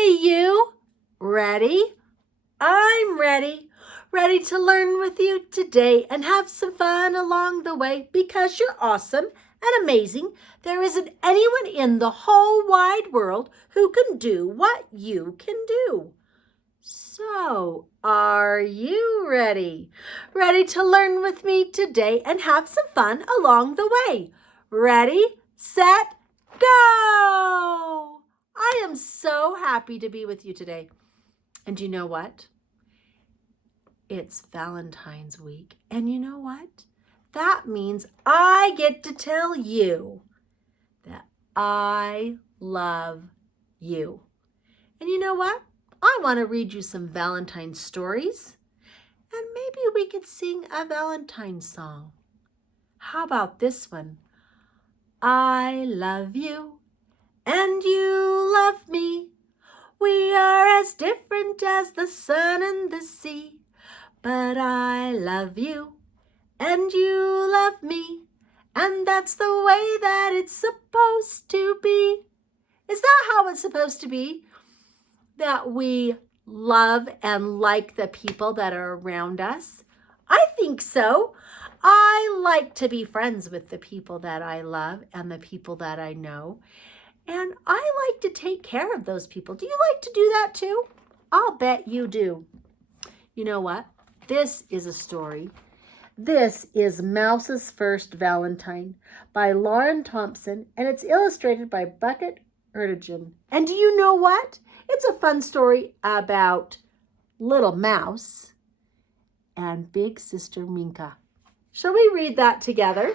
Hey, you. Ready? I'm ready. Ready to learn with you today and have some fun along the way because you're awesome and amazing. There isn't anyone in the whole wide world who can do what you can do. So, are you ready? Ready to learn with me today and have some fun along the way? Ready, set, go! I am so happy to be with you today. And you know what? It's Valentine's week. And you know what? That means I get to tell you that I love you. And you know what? I want to read you some Valentine stories. And maybe we could sing a Valentine song. How about this one? I love you and you love me. We are as different as the sun and the sea. But I love you and you love me. And that's the way that it's supposed to be. Is that how it's supposed to be? That we love and like the people that are around us? I think so. I like to be friends with the people that I love and the people that I know. And I like to take care of those people. Do you like to do that too? I'll bet you do. You know what? This is a story. This is Mouse's First Valentine by Lauren Thompson, and it's illustrated by Bucket Ertigan. And do you know what? It's a fun story about little Mouse and big sister Minka. Shall we read that together?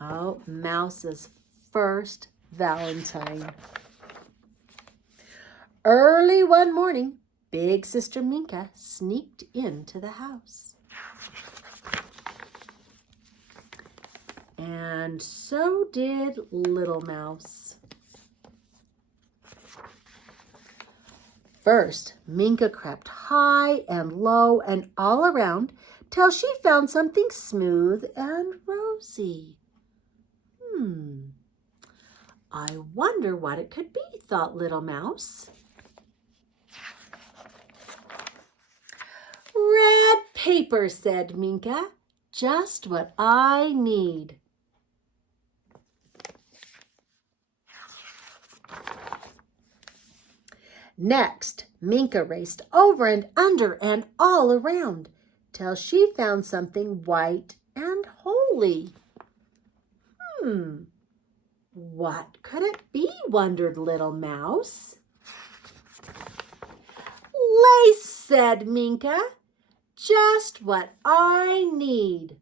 Oh, Mouse's First Valentine. Early one morning, big sister Minka sneaked into the house. And so did little Mouse. First, Minka crept high and low and all around till she found something smooth and rosy. I wonder what it could be, thought little Mouse. Red paper, said Minka. Just what I need. Next, Minka raced over and under and all around till she found something white and holy. What could it be, wondered little Mouse. Lace, said Minka. Just what I need.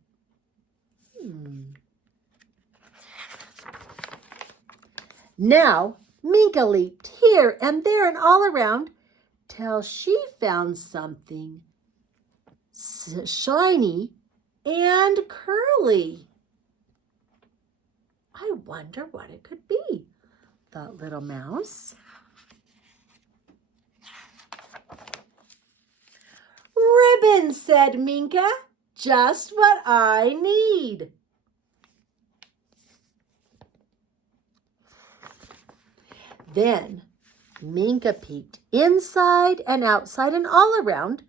Now, Minka leaped here and there and all around till she found something shiny and curly. I wonder what it could be, thought little Mouse. Ribbon, said Minka. Just what I need. Then Minka peeked inside and outside and all around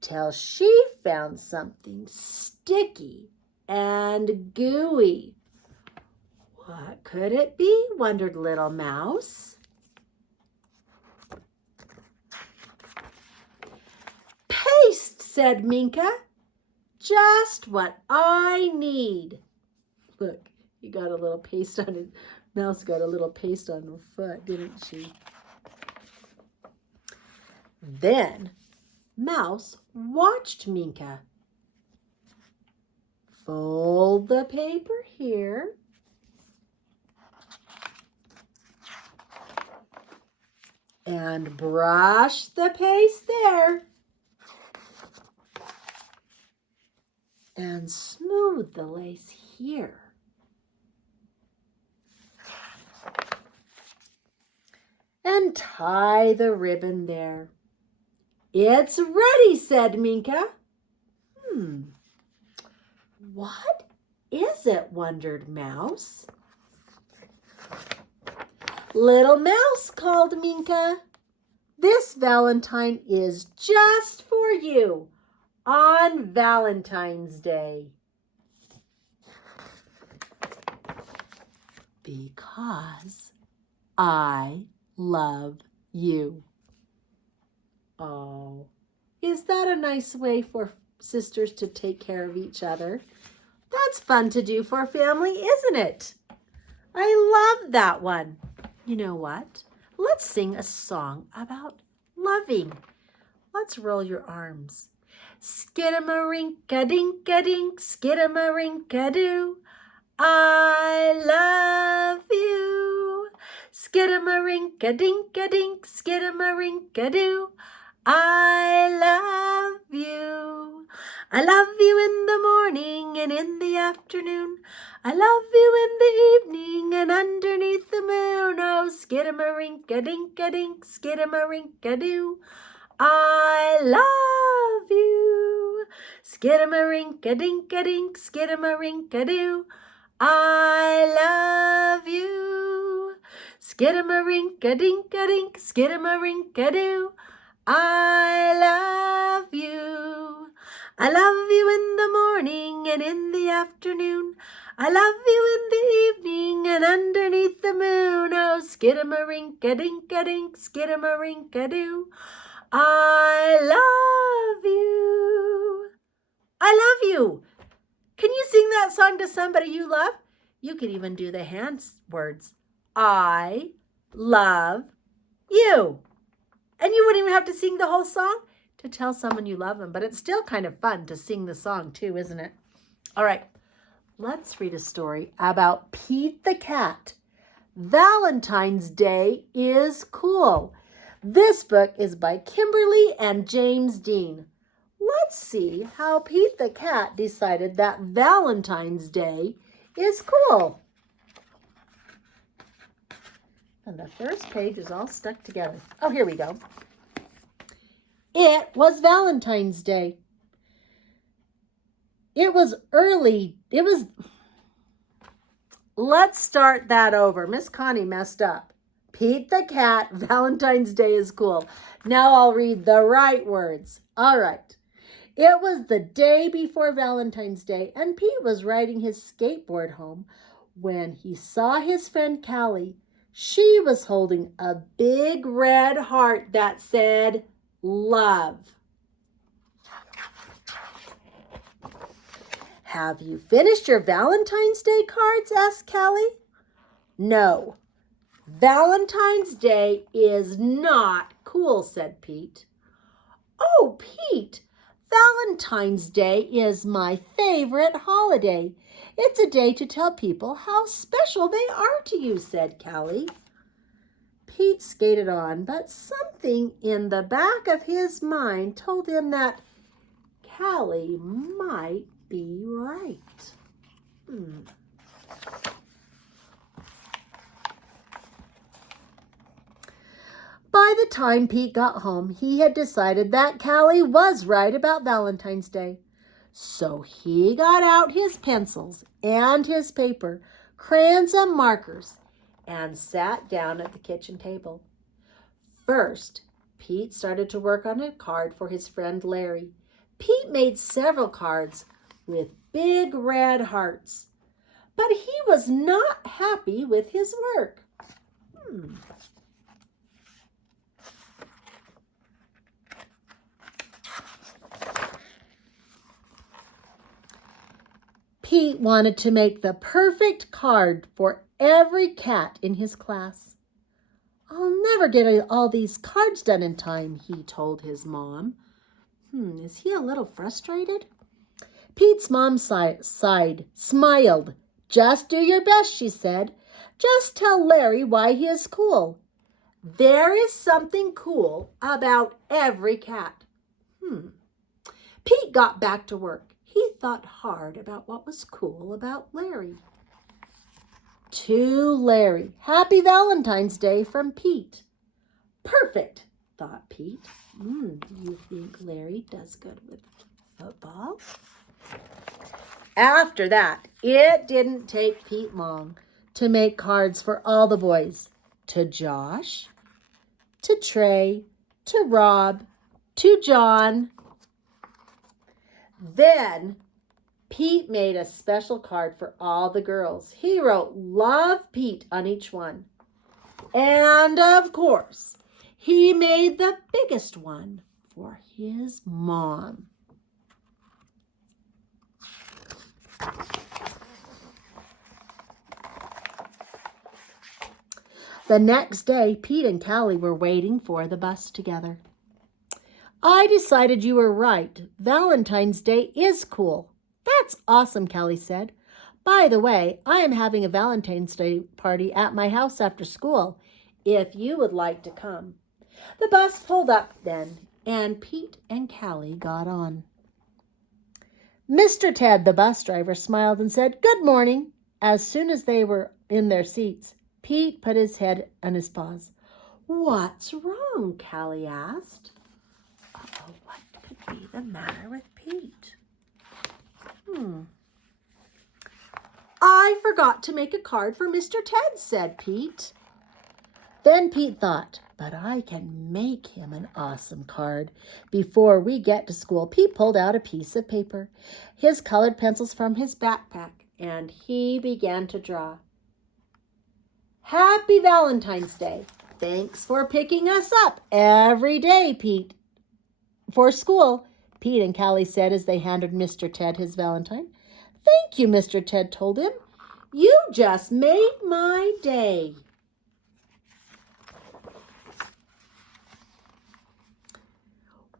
till she found something sticky and gooey. What could it be, wondered little Mouse. Paste, said Minka. Just what I need. Look, he got a little paste on his Mouse got a little paste on her foot, didn't she? Then Mouse watched Minka fold the paper here and brush the paste there and smooth the lace here. And tie the ribbon there. It's ready, said Minka. What is it, wondered Mouse. Little mouse, called Minka. This Valentine is just for you on Valentine's Day. Because I love you. Oh, is that a nice way for sisters to take care of each other? That's fun to do for a family, isn't it? I love that one. You know what? Let's sing a song about loving. Let's roll your arms. Skidamarinka-dinka-dink, skidamarinka-doo. I love you. Skidamarinka-dinka-dink, skidamarinka-doo. I love you. I love you in the morning and in the afternoon. I love you in the evening and underneath the moon. Oh, skidamarinka-dinka-dink, skidamarinka-doo. I love you. Skidamarinka-dinka-dink, skidamarinka-doo. I love you. Skidamarinka-dinka-dink, skidamarinka-doo. I love you. I love you in the morning and in the afternoon. I love you in the evening and underneath the moon. Oh, skidamarinka-dinka-dink, skidamarinka-doo. I love you. I love you. Can you sing that song to somebody you love? You can even do the hands words. I love you. And you wouldn't even have to sing the whole song to tell someone you love them. But it's still kind of fun to sing the song too, isn't it? All right, let's read a story about Pete the cat. Valentine's Day is cool. This book is by Kimberly and James Dean. Let's see how Pete the cat decided that Valentine's Day is cool. And the first page is all stuck together. Oh, here we go. It was Valentine's Day. It was early. Let's start that over. Miss Connie messed up. Pete the cat, Valentine's Day is cool. Now I'll read the right words. All right. It was the day before Valentine's Day, and Pete was riding his skateboard home when he saw his friend Callie. She was holding a big red heart that said, love. Have you finished your Valentine's Day cards? Asked Callie. No. Valentine's Day is not cool, said Pete. Oh, Pete, Valentine's Day is my favorite holiday. It's a day to tell people how special they are to you, said Callie. Pete skated on, but something in the back of his mind told him that Callie might be right. By the time Pete got home, he had decided that Callie was right about Valentine's Day. So he got out his pencils and his paper, crayons and markers, and sat down at the kitchen table. First, Pete started to work on a card for his friend Larry. Pete made several cards with big red hearts, but he was not happy with his work. Pete wanted to make the perfect card for every cat in his class. I'll never get all these cards done in time, he told his mom. Is he a little frustrated? Pete's mom sighed, smiled. Just do your best, she said. Just tell Larry why he is cool. There is something cool about every cat. Pete got back to work. He thought hard about what was cool about Larry. To Larry, Happy Valentine's Day from Pete. Perfect, thought Pete. Do you think Larry does good with football? After that, it didn't take Pete long to make cards for all the boys. to Josh, to Trey, to Rob, to John. Then Pete made a special card for all the girls. He wrote "Love Pete" on each one. And of course, he made the biggest one for his mom. The next day, Pete and Callie were waiting for the bus together. "I decided you were right. Valentine's Day is cool." "That's awesome," Callie said. "By the way, I am having a Valentine's Day party at my house after school, if you would like to come." The bus pulled up then, and Pete and Callie got on. Mr. Ted, the bus driver, smiled and said, "Good morning." As soon as they were in their seats, Pete put his head on his paws. "What's wrong?" Callie asked. Uh-oh, what could be the matter with Pete? "I forgot to make a card for Mr. Ted," said Pete. Then Pete thought, "But I can make him an awesome card before we get to school." Pete pulled out a piece of paper, his colored pencils from his backpack, and he began to draw. "Happy Valentine's Day. Thanks for picking us up every day, Pete, for school," Pete and Callie said as they handed Mr. Ted his Valentine. "Thank you," Mr. Ted told him. "You just made my day."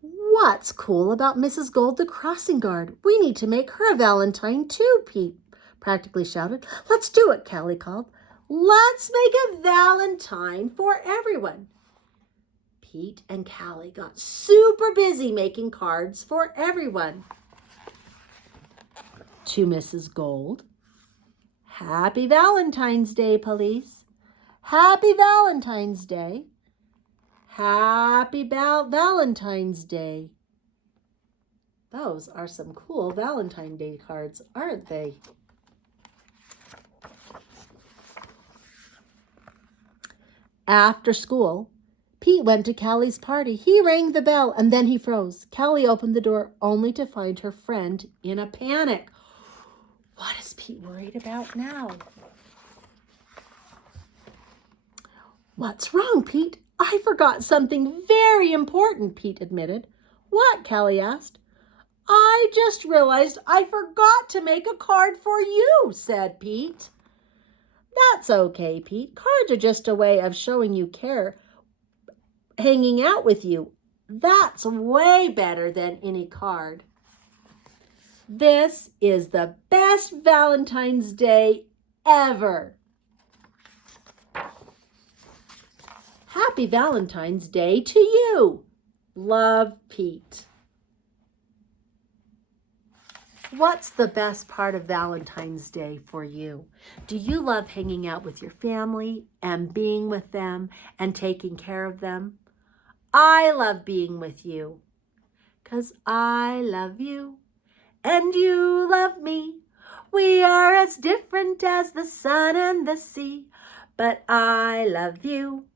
"What's cool about Mrs. Gold, the crossing guard? We need to make her a Valentine too," Pete practically shouted. "Let's do it," Callie called. "Let's make a Valentine for everyone." Pete and Callie got super busy making cards for everyone. To Mrs. Gold, "Happy Valentine's Day, police. Happy Valentine's Day. Happy Valentine's Day." Those are some cool Valentine's Day cards, aren't they? After school, Pete went to Callie's party. He rang the bell and then he froze. Callie opened the door only to find her friend in a panic. What is Pete worried about now? "What's wrong, Pete?" "I forgot something very important," Pete admitted. "What?" Callie asked. "I just realized I forgot to make a card for you," said Pete. "That's okay, Pete. Cards are just a way of showing you care, hanging out with you. That's way better than any card." This is the best Valentine's Day ever. Happy Valentine's Day to you. Love, Pete. What's the best part of Valentine's Day for you? Do you love hanging out with your family and being with them and taking care of them? I love being with you, 'cause I love you and you love me. We are as different as the sun and the sea, but I love you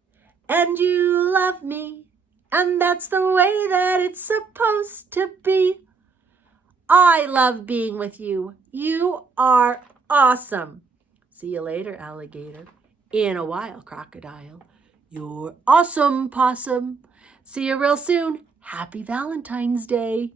and you love me, and that's the way that it's supposed to be. I love being with you. You are awesome. See you later, alligator. In a while, crocodile. You're awesome, possum. See you real soon. Happy Valentine's Day.